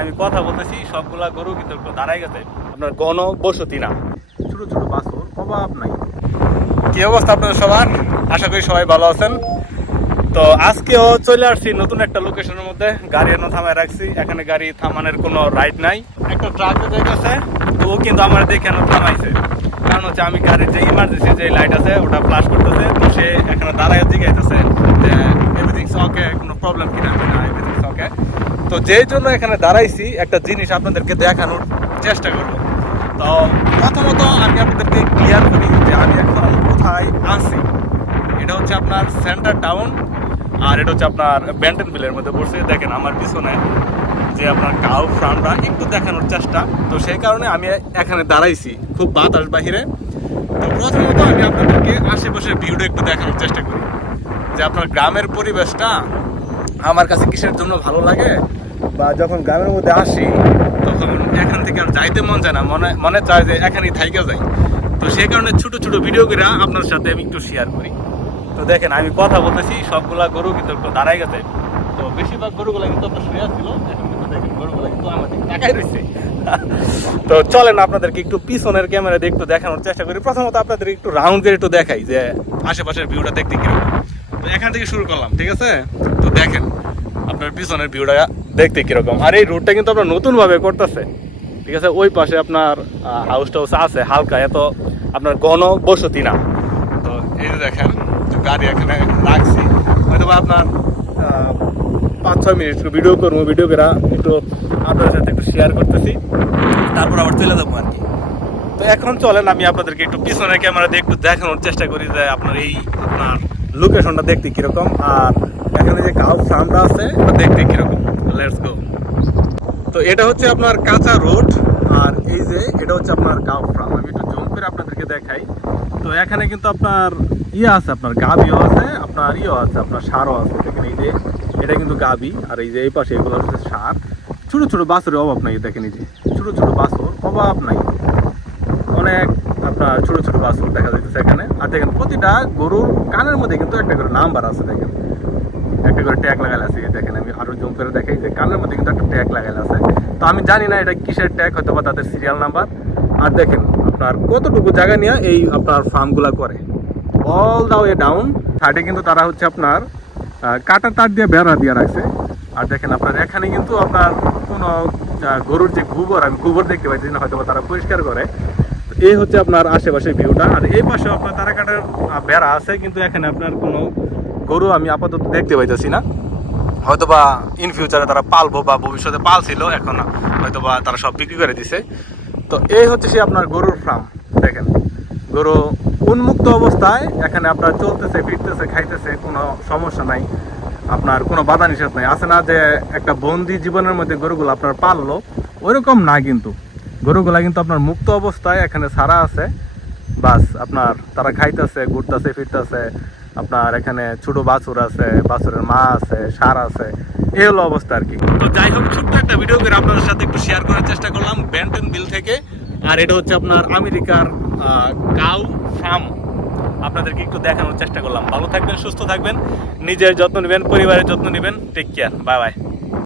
আমি কথা বলতেছি সবগুলা গরু কিন্তু দাঁড়াই গেছে, আপনার গণ বসতি না, ছোট ছোট বাছুর অভাব নাই। কি অবস্থা আপনাদের সবার? আশা করি সবাই ভালো আছেন। তো আজকেও চলে আসছি নতুন একটা লোকেশনের মধ্যে, গাড়ি এনে থামায় রাখছি। এখানে গাড়ি থামানোর কোনো রাইড নাই। একটা ট্রাক যাইতেছে, তো ও কিন্তু আমার দেখে থামাইছে, কারণ হচ্ছে আমি গাড়ির যে ইমার্জেন্সি যে লাইট আছে ওটা ফ্লাশ করতেছে। তো সে এখানে দাঁড়ায় জিগাইতেছে যে এভরিথিংস ওকে, কোনো প্রবলেম কিনা, না এভরিথিংস ওকে। তো যেই জন্য এখানে দাঁড়াইছি, একটা জিনিস আপনাদেরকে দেখানোর চেষ্টা করব। তো প্রথমত আমি আপনাদেরকে ক্লিয়ার করি যে আমি এখন কোথায় আছি। এটা হচ্ছে আপনার সেন্টার টাউন, আর এটা হচ্ছে আপনার ব্যান্টন বিলের মধ্যে পড়ছে। দেখেন আমার পিছনে যে আপনার কাউ ফার্মটা একটু দেখানোর চেষ্টা, তো সেই কারণে আমি এখানে দাঁড়াইছি, খুব বাতাস বাহিরে। তো প্রথমত আমি আপনাদেরকে আশেপাশের ভিউটা একটু দেখানোর চেষ্টা করি যে আপনার গ্রামের পরিবেশটা আমার কাছে কিসের জন্য ভালো লাগে, বা যখন গ্রামের মধ্যে আসি তখন এখান থেকে আর যাইতে মন চায় না, মনে চায় যে এখানেই থাইকে যাই। তো সেই কারণে ছোট ছোট ভিডিও করে আপনার সাথে আমি একটু শেয়ার করি। তো দেখেন আমি কথা বলতেছি সবগুলা গরু কিন্তু একটু দাঁড়াই গেছে। তো বেশিরভাগ গরুগুলা কিন্তু আপনার শুয়ে ছিল, এখন কিন্তু দেখেন গরুগুলা কিন্তু আমাদের তাকাই রয়েছে। তো চলেন আপনাদেরকে একটু পিছনের ক্যামেরা দিয়ে একটু দেখানোর চেষ্টা করি। প্রথমত আপনাদের একটু রাউন্ড করে একটু দেখাই যে আশেপাশের ভিউটা দেখতে কিরকম। তো এখান থেকে শুরু করলাম, ঠিক আছে? তো দেখেন আপনার পিছনের ভিউটা দেখতে কিরকম। আর এই রোডটা কিন্তু আপনার নতুন ভাবে করতেছে, ঠিক আছে? ওই পাশে আপনার হাউস টাউস আছে হালকা, এত আপনার ঘন বসতি না। তো এই যে দেখেন গাড়ি এখানে রাখছি, হয়তো বা আপনার 5-6 মিনিট ভিডিও করবো, ভিডিও করে একটু আপনাদের সাথে একটু শেয়ার করতেছি, তারপর আবার চলে যাবো আর কি। তো এখন চলেন আমি আপনাদেরকে একটু পিছনের ক্যামেরা দিয়ে একটু দেখানোর চেষ্টা করি যে আপনার এই আপনার লোকেশনটা দেখতে কিরকম, আর এখানে যে কাউ ফার্মটা আছে এটা দেখতে কিরকম। Let's go. তো এটা হচ্ছে আপনার কাঁচা রোড, আর এই যে এটা হচ্ছে আপনার কাউ ফার্ম। আমি একটু জুম করে আপনাদেরকে দেখাই। তো এখানে কিন্তু আপনার আছে, আপনার গাবিও আছে, আপনার আছে, আপনার সারও আছে। দেখেন এই যে এটা কিন্তু গাবি, আর এই যে এই পাশে এগুলো হচ্ছে সার। ছোট ছোট বাছুরের অভাব নাই, দেখেন এই যে ছোট ছোট বাছুর অভাব নাই, অনেক আপনার ছোট ছোট বাছুর দেখা যাচ্ছে এখানে। আর দেখেন প্রতিটা গরুর কানের মধ্যে কিন্তু একটা করে নাম্বার আছে, দেখেন একটা করে ট্যাগ লাগাল আছে। দেখেন আমি আরো জুম করে দেখাই যে কানের মধ্যে কিন্তু একটা ট্যাগ লাগাল আছে। তো আমি জানি না এটা কিসের ট্যাগ, হয়তো বা তাদের সিরিয়াল নাম্বার। আর দেখেন আপনার কতটুকু জায়গা নিয়ে এই আপনার ফার্মগুলা করে, অল দা ওয়ে ডাউন। সাইডে কিন্তু তারা হচ্ছে আপনার কাটা তার দিয়ে বেড়া দিয়ে রাখছে। আর দেখেন আপনার এখানে কিন্তু আপনার কোনো গরুর যে গোবর, আমি গোবর দেখতে পাইছি না, হয়তো তারা পরিষ্কার করে। এই হচ্ছে আপনার আশেপাশে ভিউটা। আর এই পাশে আপনার তারা কাটার বেড়া আছে, কিন্তু এখানে আপনার কোনো গরু আমি আপাতত দেখতে পাইতেছি না। হয়তো বা ইন ফিউচারে তারা পালবো, বা ভবিষ্যতে পালছিল, এখন হয়তো বা তারা সব বিক্রি করে দিছে। তো এই হচ্ছে সে আপনার গরুর ফার্ম। দেখেন গরু উন্মুক্ত অবস্থায় এখানে আপনার চলতেছে, ফিরতেছে, খাইতেছে, কোনো সমস্যা নাই, আপনার কোনো বাধা নিষেধ নাই। আছে না যে একটা বন্দি জীবনের মধ্যে গরুগুলো আপনার পাললো, ওইরকম না। কিন্তু গরুগুলা কিন্তু আপনার মুক্ত অবস্থায় এখানে ছাড়া আছে, বাস আপনার তারা খাইতেছে, ঘুরতেছে, ফিরতেছে। আপনার এখানে ছোট বাছুর আছে, বাছুরের মা আছে, সার আছে, এই হলো অবস্থা আর কি। তো যাই হোক, ছোট্ট একটা ভিডিও করে আপনাদের সাথে একটু শেয়ার করার চেষ্টা করলাম ব্যান্টন বিল থেকে। আর এটা হচ্ছে আপনার আমেরিকার কাউ ফার্ম, আপনাদেরকে একটু দেখানোর চেষ্টা করলাম। ভালো থাকবেন, সুস্থ থাকবেন, নিজের যত্ন নেবেন, পরিবারের যত্ন নেবেন। Take care, bye by.